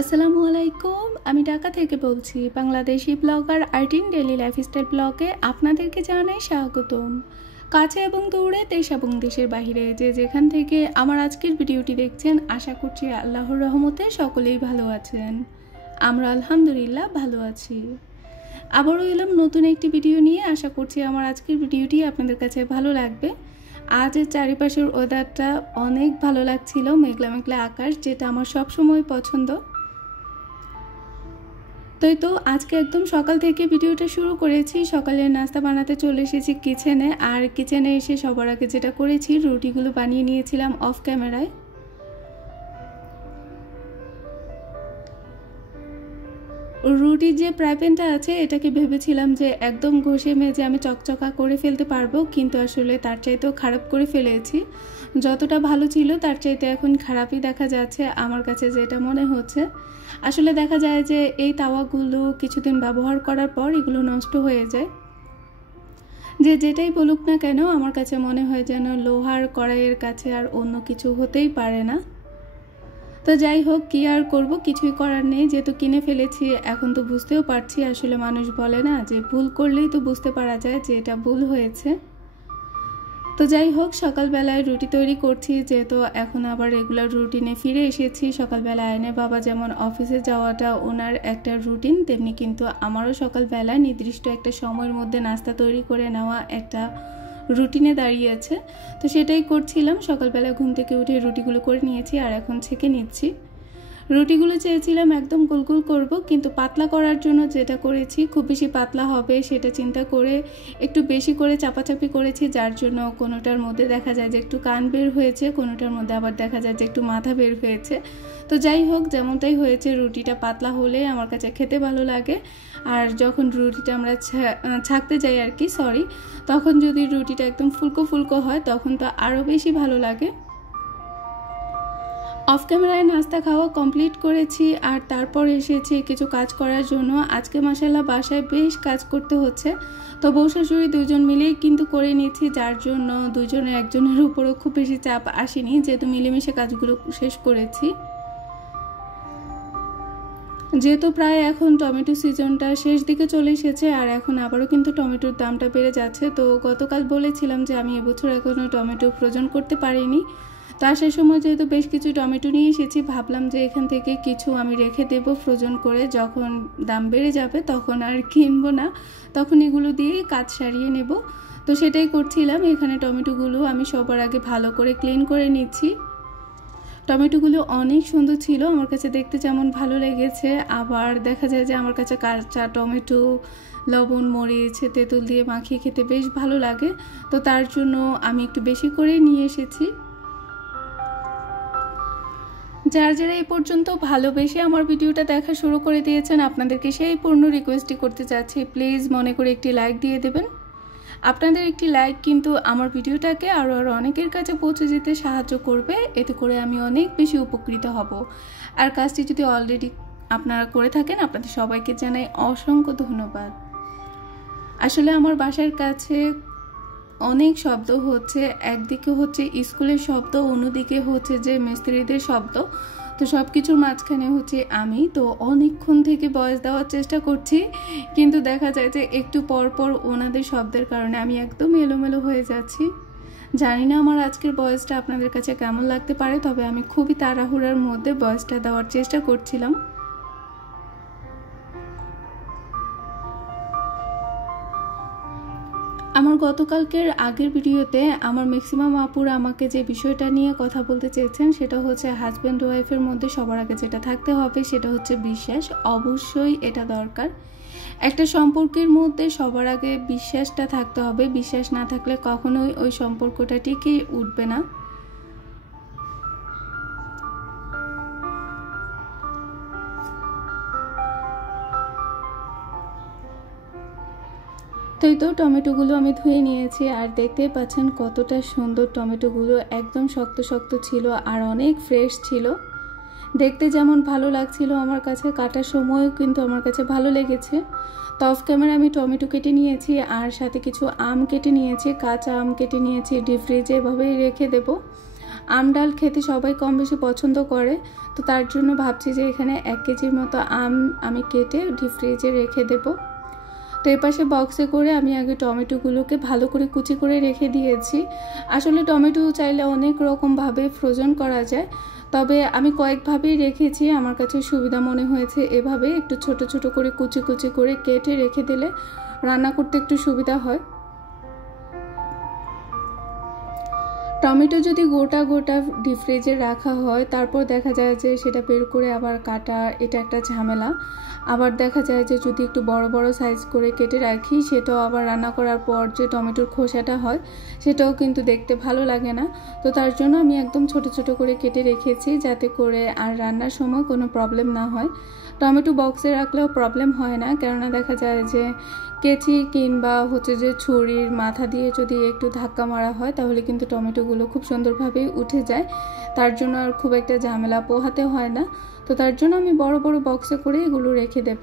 আসসালামু আলাইকুম। আমি ঢাকা থেকে বলছি। বাংলাদেশি ব্লগার আর্টিন ডেইলি লাইফস্টাইল ব্লগে আপনাদেরকে জানাই স্বাগতম। কাছে এবং দূরে, দেশ এবং দেশের বাইরে যে যেখান থেকে আমার আজকের ভিডিওটি দেখছেন, আশা করছি আল্লাহর রহমতে সকলেই ভালো আছেন। আমরা আলহামদুলিল্লাহ ভালো আছি। আবারও এলাম নতুন একটি ভিডিও নিয়ে। আশা করছি আমার আজকের ভিডিওটি আপনাদের কাছে ভালো লাগবে। আজ চারিপাশের ওয়েদারটা অনেক ভালো লাগছিল, মেঘলা মেঘলা আকাশ, যেটা আমার সবসময় পছন্দ। তো আজকে একদম সকাল থেকে ভিডিওটা শুরু করেছি। সকালের নাস্তা বানাতে চলে এসেছি কিচেনে, আর কিচেনে এসে সবার আগে যেটা করেছি, রুটিগুলো বানিয়ে নিয়েছিলাম অফ ক্যামেরায়। রুটির যে ফ্রাই প্যানটা আছে, এটাকে ভেবেছিলাম যে একদম ঘষে মেজে আমি চকচকা করে ফেলতে পারবো, কিন্তু আসলে তার চাইতেও খারাপ করে ফেলেছি। যতটা ভালো ছিল তার চাইতে এখন খারাপই দেখা যাচ্ছে আমার কাছে, যেটা মনে হচ্ছে। আসলে দেখা যায় যে এই তাওয়াগুলো কিছুদিন ব্যবহার করার পর এগুলো নষ্ট হয়ে যায়। যেটাই বলুক না কেন, আমার কাছে মনে হয় যেন লোহার কড়াইয়ের কাছে আর অন্য কিছু হতেই পারে না। তো যাই হোক, কি আর করব, কিছুই করার নেই, যেহেতু কিনে ফেলেছি। এখন তো বুঝতেও পারছি, আসলে মানুষ বলে না যে ভুল করলেই তো বুঝতে পারা যায় যে এটা ভুল হয়েছে। তো যাই হোক, সকালবেলায় রুটি তৈরি করছি, যেহেতু এখন আবার রেগুলার রুটিনে ফিরে এসেছি। সকালবেলা এনে বাবা যেমন অফিসে যাওয়াটা ওনার একটা রুটিন, তেমনি কিন্তু আমারও সকালবেলায় নির্দিষ্ট একটা সময়ের মধ্যে নাস্তা তৈরি করে নেওয়া একটা রুটিনে দাঁড়িয়েছে। তো সেটাই করছিলাম। সকালবেলা ঘুম থেকে উঠে রুটিগুলো করে নিয়েছি, আর এখন ছেঁকে নিচ্ছি। রুটিগুলো চেয়েছিলাম একদম গোল গোল করব, কিন্তু পাতলা করার জন্য যেটা করেছি, খুব বেশি পাতলা হবে সেটা চিন্তা করে একটু বেশি করে চাপাচাপি করেছি, যার জন্য কোনোটার মধ্যে দেখা যায় যে একটু কান বের হয়েছে, কোনোটার মধ্যে আবার দেখা যায় যে একটু মাথা বের হয়েছে। তো যাই হোক, যেমনটাই হয়েছে, রুটিটা পাতলা হলে আমার কাছে খেতে ভালো লাগে। আর যখন রুটিটা আমরা ছাকতে যাই আর কি, তখন যদি রুটিটা একদম ফুলকো ফুলকো হয়, তখন তো আরও বেশি ভালো লাগে। অফ ক্যামেরায় নাস্তা খাওয়া কমপ্লিট করেছি, আর তারপর এসেছি কিছু কাজ করার জন্য। আজকে মাশাআল্লাহ বাসায় বেশ কাজ করতে হচ্ছে। তো বউ শাশুড়ি দুজন মিলেই কিন্তু করে নিচ্ছি, যার জন্য দুজনের একজনের উপরও খুব বেশি চাপ আসেনি, যেহেতু মিলেমিশে কাজগুলো শেষ করেছি। যেহেতু প্রায় এখন টমেটো সিজনটা শেষ দিকে চলে এসেছে, আর এখন আবারও কিন্তু টমেটোর দামটা বেড়ে যাচ্ছে। তো গতকাল বলেছিলাম যে আমি এবছর এখনও টমেটো ফ্রোজেন করতে পারিনি। তো আসার সময় যেহেতু বেশ কিছু টমেটো নিয়ে এসেছি, ভাবলাম যে এখান থেকে কিছু আমি রেখে দেব ফ্রোজেন করে, যখন দাম বেড়ে যাবে তখন আর কিনবো না, তখন এগুলো দিয়েই কাজ সারিয়ে নেব। তো সেটাই করছিলাম। এখানে টমেটোগুলো আমি সবার আগে ভালো করে ক্লিন করে নিচ্ছি। টমেটোগুলো অনেক সুন্দর ছিল, আমার কাছে দেখতে যেমন ভালো লেগেছে, আবার দেখা যায় যে আমার কাছে কাঁচা টমেটো লবণ মরিচ তেঁতুল দিয়ে মাখিয়ে খেতে বেশ ভালো লাগে। তো তার জন্য আমি একটু বেশি করে নিয়ে এসেছি। যারা এই পর্যন্ত ভালোবেসে আমার ভিডিওটা দেখা শুরু করে দিয়েছেন, আপনাদেরকে সেই পূর্ণ রিকোয়েস্টই করতে চাচ্ছি, প্লিজ মনে করে একটি লাইক দিয়ে দেবেন। আপনাদের একটি লাইক কিন্তু আমার ভিডিওটাকে আরও অনেকের কাছে পৌঁছে যেতে সাহায্য করবে, এতে করে আমি অনেক বেশি উপকৃত হব। আর কাজটি যদি অলরেডি আপনারা করে থাকেন, আপনাদের সবাইকে জানাই অসংখ্য ধন্যবাদ। আসলে আমার বাসার কাছে অনেক শব্দ হচ্ছে, একদিকে হচ্ছে স্কুলের শব্দ, অন্যদিকে হচ্ছে যে মিস্ত্রিদের শব্দ। তো সব কিছুর মাঝখানে হচ্ছে আমি তো অনেকক্ষণ থেকে ভয়েস দেওয়ার চেষ্টা করছি, কিন্তু দেখা যায় যে একটু পর পর ওনাদের শব্দের কারণে আমি একদম এলোমেলো হয়ে যাচ্ছি। জানি না আমার আজকের ভয়েসটা আপনাদের কাছে কেমন লাগতে পারে, তবে আমি খুবই তাড়াহুড়ার মধ্যে ভয়েসটা দেওয়ার চেষ্টা করছিলাম। আমার গতকালকের আগের ভিডিওতে আমার ম্যাক্সিমাম আপুরা আমাকে যে বিষয়টা নিয়ে কথা বলতে চেয়েছেন, সেটা হচ্ছে হাজব্যান্ড ওয়াইফের মধ্যে সবার আগে যেটা থাকতে হবে সেটা হচ্ছে বিশ্বাস। অবশ্যই এটা দরকার। একটা সম্পর্কের মধ্যে সবার আগে বিশ্বাসটা থাকতে হবে। বিশ্বাস না থাকলে কখনোই ওই সম্পর্কটা টিকে উঠবে না। তো টমেটোগুলো আমি ধুয়ে নিয়েছি, আর দেখতেই পাচ্ছেন কতটা সুন্দর টমেটোগুলো, একদম শক্ত শক্ত ছিল আর অনেক ফ্রেশ ছিল। দেখতে যেমন ভালো লাগছিল আমার কাছে, কাটার সময়ও কিন্তু আমার কাছে ভালো লেগেছে। তো অফ ক্যামেরা আমি টমেটো কেটে নিয়েছি, আর সাথে কিছু আম কেটে নিয়েছি, কাঁচা আম কেটে নিয়েছি, ডিপ ফ্রিজে এভাবেই রেখে দেব। আম ডাল খেতে সবাই কম বেশি পছন্দ করে, তো তার জন্য ভাবছি যে এখানে 1 কেজির মতো আম আমি কেটে ডিপ ফ্রিজে রেখে দেবো। তো এই পাশে বক্সে করে আমি আগে টমেটোগুলোকে ভালো করে কুচি করে রেখে দিয়েছি। আসলে টমেটো চাইলে অনেক রকমভাবে ফ্রোজেন করা যায়, তবে আমি কয়েকভাবেই রেখেছি। আমার কাছে সুবিধা মনে হয়েছে এভাবে একটু ছোট ছোট করে কুচি কুচি করে কেটে রেখে দিলে রান্না করতে একটু সুবিধা হয়। টমেটো যদি গোটা গোটা ডিপ ফ্রিজে রাখা হয়, তারপর দেখা যায় যে সেটা বের করে আবার কাটা, এটা একটা ঝামেলা। আবার দেখা যায় যে যদি একটু বড় বড় সাইজ করে কেটে রাখি, সেটাও আবার রান্না করার পর যে টমেটোর খোসাটা হয় সেটাও কিন্তু দেখতে ভালো লাগে না। তো তার জন্য আমি একদম ছোট ছোট করে কেটে রেখেছি, যাতে করে আর রান্নার সময় কোনো প্রবলেম না হয়। টমেটো বক্সে রাখলেও প্রবলেম হয় না, কেননা দেখা যায় যে কেচি কিংবা হচ্ছে যে ছুরির মাথা দিয়ে যদি একটু ধাক্কা মারা হয় তাহলে কিন্তু টমেটোগুলো খুব সুন্দরভাবে উঠে যায়। তার জন্য আর খুব একটা ঝামেলা পোহাতে হয় না। তো তার জন্য আমি বড় বড় বক্সে করে এগুলো রেখে দেব।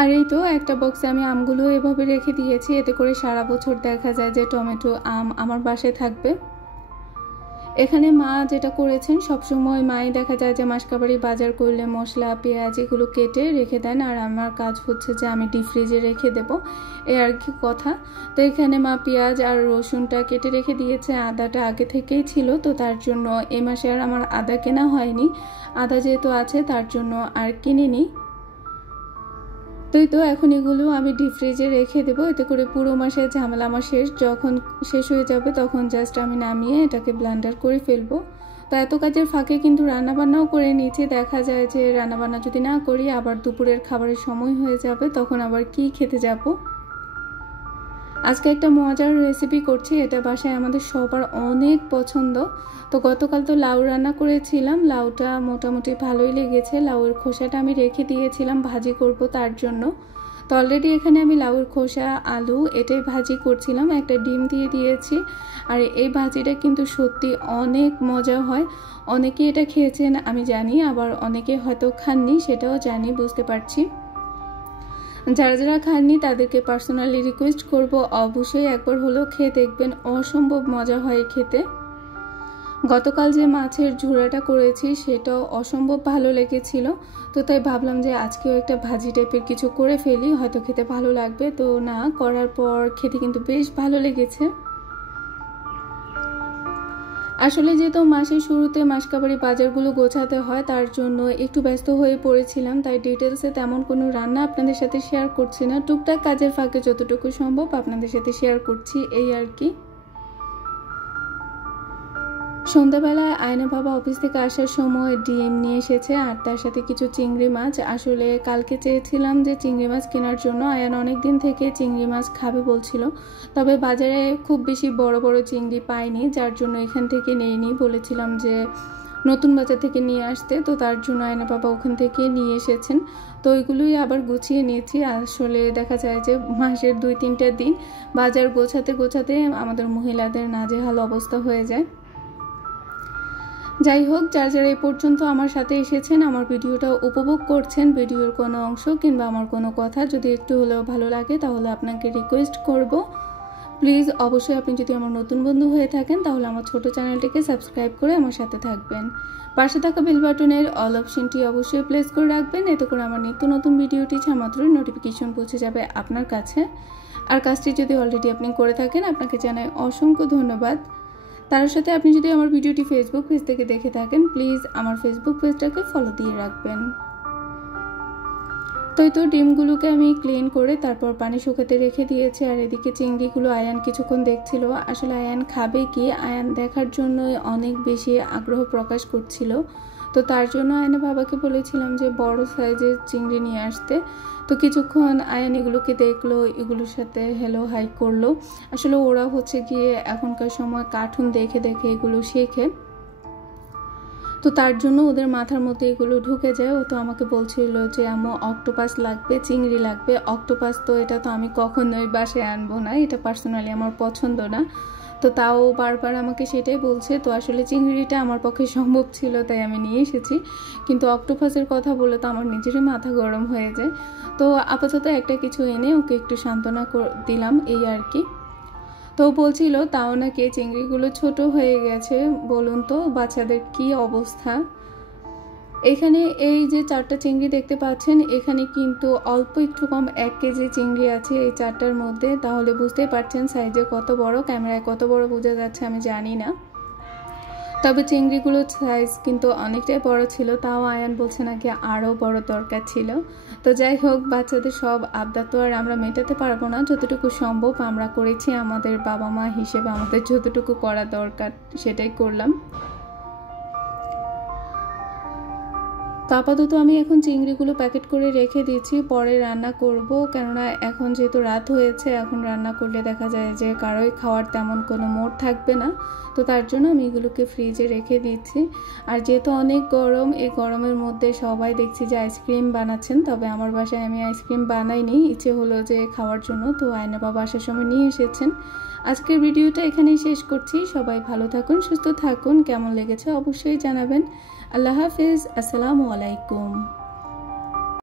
আর এই তো একটা বক্সে আমি আমগুলো এভাবে রেখে দিয়েছি, এতে করে সারা বছর দেখা যায় যে টমেটো আম আমার বাসায় থাকবে। এখানে মা যেটা করেছেন, সবসময় মাই দেখা যায় যে মাসকাবাড়ি বাজার করলে মশলা পেঁয়াজ এগুলো কেটে রেখে দেন, আর আমার কাজ হচ্ছে যে আমি ডিপ ফ্রিজে রেখে দেব, এই আর কি কথা। তো এখানে মা পেঁয়াজ আর রসুনটা কেটে রেখে দিয়েছে, আদাটা আগে থেকেই ছিল, তো তার জন্য এই মাসে আর আমার আদা কেনা হয়নি। আদা যেহেতু আছে তার জন্য আর কিনিনি। তো এখন এগুলো আমি ডিপ ফ্রিজে রেখে দেবো, এতে করে পুরো মাসের ঝামেলা আমার যখন শেষ হয়ে যাবে তখন জাস্ট আমি নামিয়ে এটাকে ব্লেন্ডার করে ফেলবো। তো এত কাজের ফাঁকে কিন্তু রান্নাবান্নাও করে নিয়েছি। দেখা যায় যে রান্নাবান্না যদি না করি আবার দুপুরের খাবারের সময় হয়ে যাবে, তখন আবার কি খেতে যাব। আজকে একটা মজার রেসিপি করছি, এটা বাসায় আমাদের সবার অনেক পছন্দ। তো গতকাল তো লাউ রান্না করেছিলাম, লাউটা মোটামুটি ভালোই লেগেছে। লাউয়ের খোসাটা আমি রেখে দিয়েছিলাম ভাজি করব তার জন্য। তো অলরেডি এখানে আমি লাউয়ের খোসা আলু এটাই ভাজি করছিলাম, একটা ডিম দিয়ে দিয়েছি। আর এই ভাজিটা কিন্তু সত্যি অনেক মজা হয়। অনেকেই এটা খেয়েছেন আমি জানি, আবার অনেকে হয়তো খাননি সেটাও জানি, বুঝতে পারছি। যারা যারা খাননি তাদেরকে পার্সোনালি রিকোয়েস্ট করব অবশ্যই একবার হলেও খেয়ে দেখবেন, অসম্ভব মজা হয় খেতে। গতকাল যে মাছের ঝুড়াটা করেছি সেটাও অসম্ভব ভালো লেগেছিল, তো তাই ভাবলাম যে আজকেও একটা ভাজি টাইপের কিছু করে ফেলি, হয়তো খেতে ভালো লাগবে। তো না, করার পর খেতে কিন্তু বেশ ভালো লেগেছে। আসলে যেহেতু মাসের শুরুতে মাসকাবাড়ি বাজারগুলো গোছাতে হয়, তার জন্য একটু ব্যস্ত হয়ে পড়েছিলাম, তাই ডিটেলসে তেমন কোনো রান্না আপনাদের সাথে শেয়ার করছি না। টুকটাক কাজের ফাঁকে যতটুকু সম্ভব আপনাদের সাথে শেয়ার করছি, এই আর কি। সন্ধ্যাবেলায় আয়না বাবা অফিস থেকে আসার সময় ডিম নিয়ে এসেছে, আর তার সাথে কিছু চিংড়ি মাছ। আসলে কালকে চেয়েছিলাম যে চিংড়ি মাছ কেনার জন্য, আয়ান অনেক দিন থেকে চিংড়ি মাছ খাবে বলছিল, তবে বাজারে খুব বেশি বড় বড় চিংড়ি পাইনি, যার জন্য এখান থেকে নেইনি। বলেছিলাম যে নতুন বাজার থেকে নিয়ে আসতে, তো তার জন্য আয়না বাবা ওখান থেকে নিয়ে এসেছেন। তো ওইগুলোই আবার গুছিয়ে নিয়েছি। আসলে দেখা যায় যে মাসের 2-3টা দিন বাজার গোছাতে গোছাতে আমাদের মহিলাদের নাজেহাল অবস্থা হয়ে যায়। যাই হোক, যারা যারা এই পর্যন্ত আমার সাথে এসেছেন, আমার ভিডিওটা উপভোগ করছেন, ভিডিওর কোনো অংশ কিংবা আমার কোনো কথা যদি একটু হলেও ভালো লাগে, তাহলে আপনাকে রিকোয়েস্ট করব প্লিজ অবশ্যই আপনি যদি আমার নতুন বন্ধু হয়ে থাকেন তাহলে আমার ছোট চ্যানেলটিকে সাবস্ক্রাইব করে আমার সাথে থাকবেন। পাশে থাকা বেল বাটনের অল অপশনটি অবশ্যই প্রেস করে রাখবেন, এতে করে আমার নিত্য নতুন ভিডিওটি মাত্রই নোটিফিকেশন পৌঁছে যাবে আপনার কাছে। আর কাজটি যদি অলরেডি আপনি করে থাকেন, আপনাকে জানাই অসংখ্য ধন্যবাদ। তার সাথে আপনি যদি আমার ভিডিওটি ফেসবুক পেজ থেকে দেখে থাকেন, প্লিজ আমার ফেসবুক পেজটাকে ফলো দিয়ে রাখবেন। তো ডিমগুলোকে আমি ক্লিন করে তারপর পানি শুকাতে রেখে দিয়েছি। আর এদিকে চিংড়িগুলো আয়ান কিছুক্ষণ দেখছিল। আসলে আয়ান খাবে কি, আয়ান দেখার জন্য অনেক বেশি আগ্রহ প্রকাশ করছিল। তো তার জন্য আয়না বাবাকে বলেছিলাম যে বড় সাইজের চিংড়ি নিয়ে আসতে। তো কিছুক্ষণ আয়ান এগুলোকে দেখলো, এগুলোর সাথে হ্যালো হাই করলো। আসলে ওরা হচ্ছে গিয়ে এখনকার সময় কার্টুন দেখে দেখে এগুলো শেখে, তো তার জন্য ওদের মাথার মধ্যে এগুলো ঢুকে যায়। ও তো আমাকে বলছিল যে আম্মু অক্টোপাস লাগবে, চিংড়ি লাগবে। অক্টোপাস তো এটা তো আমি কখনোই বাসায় আনবো না, এটা পার্সোনালি আমার পছন্দ না। তো তাও বারবার আমাকে সেটাই বলছে। তো আসলে চিংড়িটা আমার পক্ষে সম্ভব ছিল তাই আমি নিয়ে এসেছি, কিন্তু অক্টোপাসের কথা বলে তো আমার নিজেরই মাথা গরম হয়ে যায়। তো আপাতত একটা কিছু এনে ওকে একটু সান্ত্বনা দিলাম, এই আর কি। তো বলছিল তাও নাকি চিংড়িগুলো ছোট হয়ে গেছে। বলুন তো বাচ্চাদের কি অবস্থা। এখানে এই যে 4টা চিংড়ি দেখতে পাচ্ছেন, এখানে কিন্তু অল্প একটু কম 1 কেজি চিংড়ি আছে এই 4টার মধ্যে। তাহলে বুঝতেই পারছেন সাইজে কত বড়, ক্যামেরায় কত বড় বোঝা যাচ্ছে আমি জানি না, তবে চিংড়িগুলোর সাইজ কিন্তু অনেকটাই বড় ছিল। তাও আয়ান বলছে নাকি আরও বড় দরকার ছিল। তো যাই হোক, বাচ্চাদের সব আবদার তো আর আমরা মেটাতে পারবো না, যতটুকু সম্ভব আমরা করেছি। আমাদের বাবা মা হিসেবে আমাদের যতটুকু করা দরকার সেটাই করলাম। তো আপাতত আমি এখন চিংড়িগুলো প্যাকেট করে রেখে দিচ্ছি, পরে রান্না করব। কেননা এখন যেহেতু রাত হয়েছে, এখন রান্না করলে দেখা যায় যে কারোই খাওয়ার তেমন কোনো মোড থাকবে না। তো তার জন্য আমি এগুলোকে ফ্রিজে রেখে দিচ্ছি। আর যেহেতু অনেক গরম, এই গরমের মধ্যে সবাই দেখছি যে আইসক্রিম বানাচ্ছেন, তবে আমার বাসায় আমি আইসক্রিম বানাইনি, ইচ্ছে হলো যে খাওয়ার জন্য। তো আয়না বাবা আসার সময় নিয়ে এসেছেন। আজকের ভিডিওটা এখানেই শেষ করছি। সবাই ভালো থাকুন, সুস্থ থাকুন। কেমন লেগেছে অবশ্যই জানাবেন। আল্লাহ হাফিজ, আসসালামু আলাইকুম।